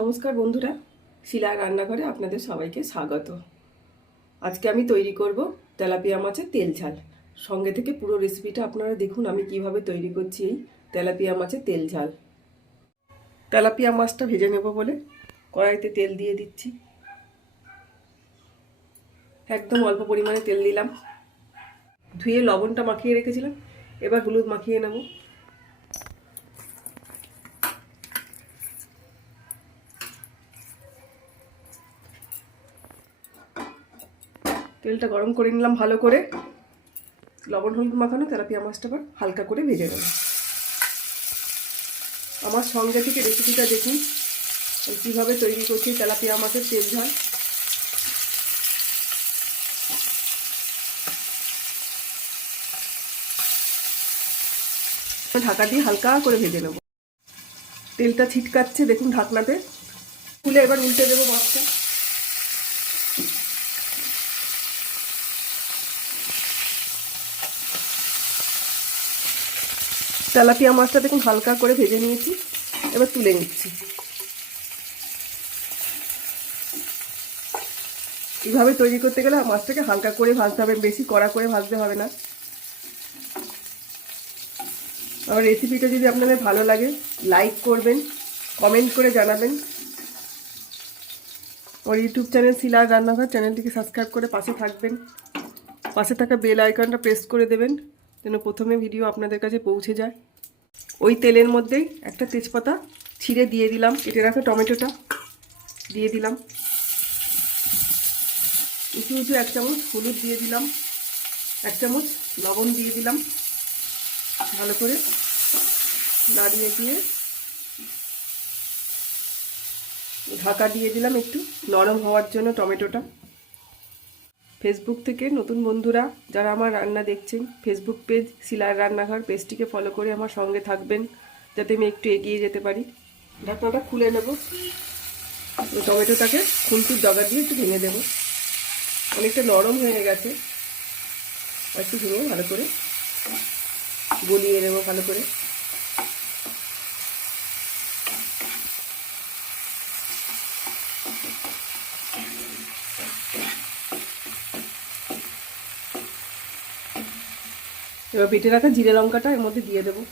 নমস্কার বন্ধুরা, শিলার রান্নাঘরে আপনাদের সবাইকে স্বাগত। আজকে আমি তৈরি করব তেলাপিয়া মাছের তেল ঝাল। সঙ্গে থেকে পুরো রেসিপিটা আপনারা দেখুন আমি কীভাবে তৈরি করছি এই তেলাপিয়া মাছের তেল ঝাল। তেলাপিয়া মাছটা ভেজে নেব বলে কড়াইতে তেল দিয়ে দিচ্ছি। একদম অল্প পরিমাণে তেল দিলাম। ধুয়ে লবণটা মাখিয়ে রেখেছিলাম, এবার হলুদ মাখিয়ে নেব। তেলটা গরম করে নিলাম ভালো করে। লবণ, হলুদ মাখানো তেলাপিয়া মাছটা আবার হালকা করে ভেজে নেব। আমার সঙ্গে থেকে রেসিপিটা দেখুন। কীভাবে তৈরি করছি তেলাপিয়া মাছের তেল ঝাল। ঢাকা দিয়ে হালকা করে ভেজে নেব। তেলটা ছিটকাচ্ছে, দেখুন ঢাকনাতে। খুলে এবার উল্টে দেবো মাছটা। তেলাপিয়া মাছটা দেখুন হালকা করে ভেজে নিয়েছি, এবার তুলে নিচ্ছি। এইভাবে তৈরি করতে গেলে মাছটাকে হালকা করে ভাজতে হবে, বেশি কড়া করে ভাজতে হবে না। আমার রেসিপিটা যদি আপনাদের ভালো লাগে, লাইক করবেন, কমেন্ট করে জানাবেন। ওর ইউটিউব চ্যানেল শিলার রান্নাঘর চ্যানেলটিকে সাবস্ক্রাইব করে পাশে থাকবেন। পাশে থাকা বেল আইকনটা প্রেস করে দেবেন। যেন প্রথমে ভিডিও আপনাদের কাছে পৌঁছে যায়। ওই তেলের মধ্যেই একটা তেজপাতা ছিঁড়ে দিয়ে দিলাম, কেটে রাখা টমেটোটা দিয়ে দিলাম। উঁচু উঁচু এক চামচ হলুদ দিয়ে দিলাম, এক চামচ লবণ দিয়ে দিলাম। ভালো করে নাড়িয়ে দিয়ে ঢাকা দিয়ে দিলাম একটু, নরম হওয়ার জন্য টমেটোটা। ফেসবুক থেকে নতুন বন্ধুরা যারা আমার রান্না দেখছেন ফেসবুক পেজ শিলার রান্নাঘর পেজটিকে ফলো করে আমার সঙ্গে থাকবেন, যাতে আমি একটু এগিয়ে যেতে পারি। ঢাকনাটা খুলে নেব। টমেটোটাকে খুন্তির ডগা দিয়ে একটু ভেঙে দেবো। অনেকটা নরম হয়ে গেছে। একটু ভেঙে ভালো করে গলিয়ে নেব ভালো করে। এবার বেটে রাখা জিরে লঙ্কাটা এর মধ্যে দিয়ে দেবো।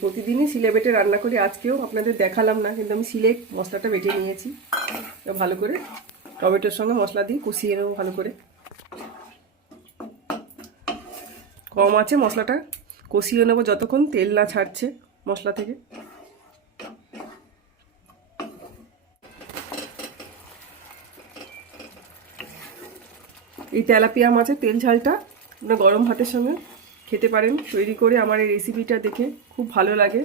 প্রতিদিনই শিলে বেটে রান্না করি, আজকেও আপনাদের দেখালাম না, কিন্তু আমি শিলে মশলাটা বেটে নিয়েছি। ভালো করে টমেটোর সঙ্গে মশলা দিয়ে কষিয়ে নেব ভালো করে। কম আছে মশলাটা, কষিয়ে নেব যতক্ষণ তেল না ছাড়ছে মশলা থেকে। এই তেলাপিয়া মাছের তেল ঝালটা আপনার গরম ভাতের সঙ্গে খেতে পারেন। তৈরি করে আমার এই রেসিপিটা দেখে খুব ভালো লাগে।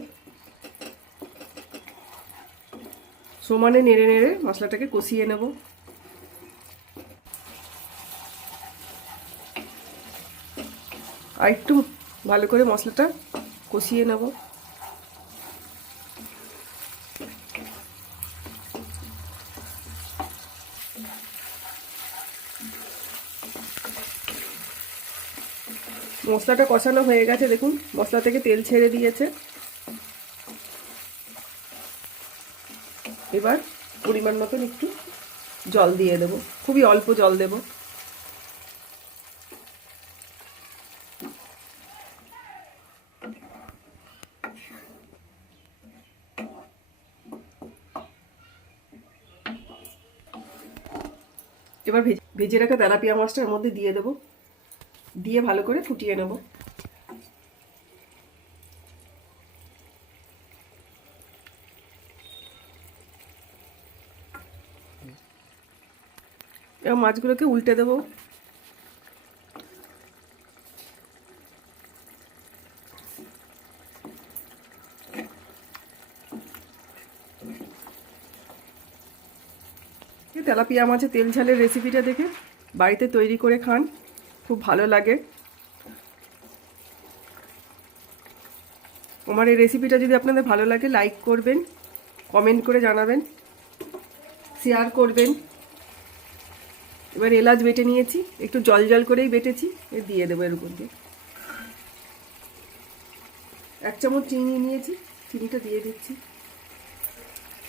সমানে নেড়ে নেড়ে মশলাটাকে কষিয়ে নেব। আর একটু ভালো করে মশলাটা কষিয়ে নেব। মশলাটা কষানো হয়ে গেছে, দেখুন, মশলা থেকে তেল ছেড়ে দিয়েছে। এবার পরিমাণ মতন একটু জল দিয়ে দেব, খুবই অল্প জল দেব। এবার ভেজে রাখা তেলাপিয়া মাছটা এর মধ্যে দিয়ে দেবো। দিয়ে ভালো করে ফুটিয়ে নেব। এবার মাছগুলোকে উল্টে দেব। তেলাপিয়া মাছের তেল ঝালের রেসিপিটা দেখে বাড়িতে তৈরি করে খান। খুব ভালো লাগে। আমার এই রেসিপিটা যদি আপনাদের ভালো লাগে লাইক করবেন কমেন্ট করে জানাবেন শেয়ার করবেন। এবার এলাচ বেটে নিয়েছি, একটু জল জল করেই বেটেছি, এ দিয়ে দেবো এর উপর দিয়ে। এক চামচ চিনি নিয়েছি, চিনিটা দিয়ে দিচ্ছি।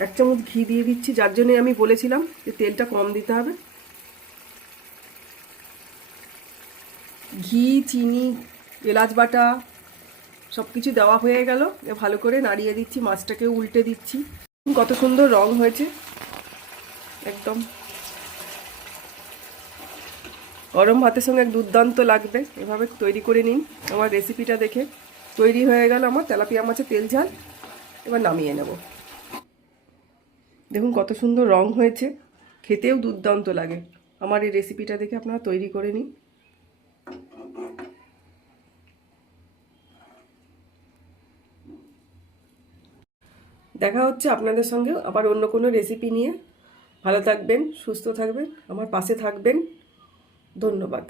এক চামচ ঘি দিয়ে দিচ্ছি, যার জন্য আমি বলেছিলাম যে তেলটা কম দিতে হবে। ঘি, চিনি, এলাচ বাটা সব কিছু দেওয়া হয়ে গেল। ভালো করে নাড়িয়ে দিচ্ছি, মাছটাকে উল্টে দিচ্ছি। কত সুন্দর রং হয়েছে। একদম। গরম ভাতের সঙ্গে এক দুর্দান্ত লাগবে। এভাবে তৈরি করে নিন। আমার রেসিপিটা দেখে তৈরি হয়ে গেল আমার তেলাপিয়া মাছের তেল ঝাল। এবার নামিয়ে নেব। দেখুন কত সুন্দর রং হয়েছে। খেতেও দুর্দান্ত লাগে। আমার এই রেসিপিটা দেখে আপনারা তৈরি করে নিন। দেখা হচ্ছে আপনাদের সঙ্গে আবার অন্য কোনো রেসিপি নিয়ে। ভালো থাকবেন, সুস্থ থাকবেন, আমার পাশে থাকবেন। ধন্যবাদ।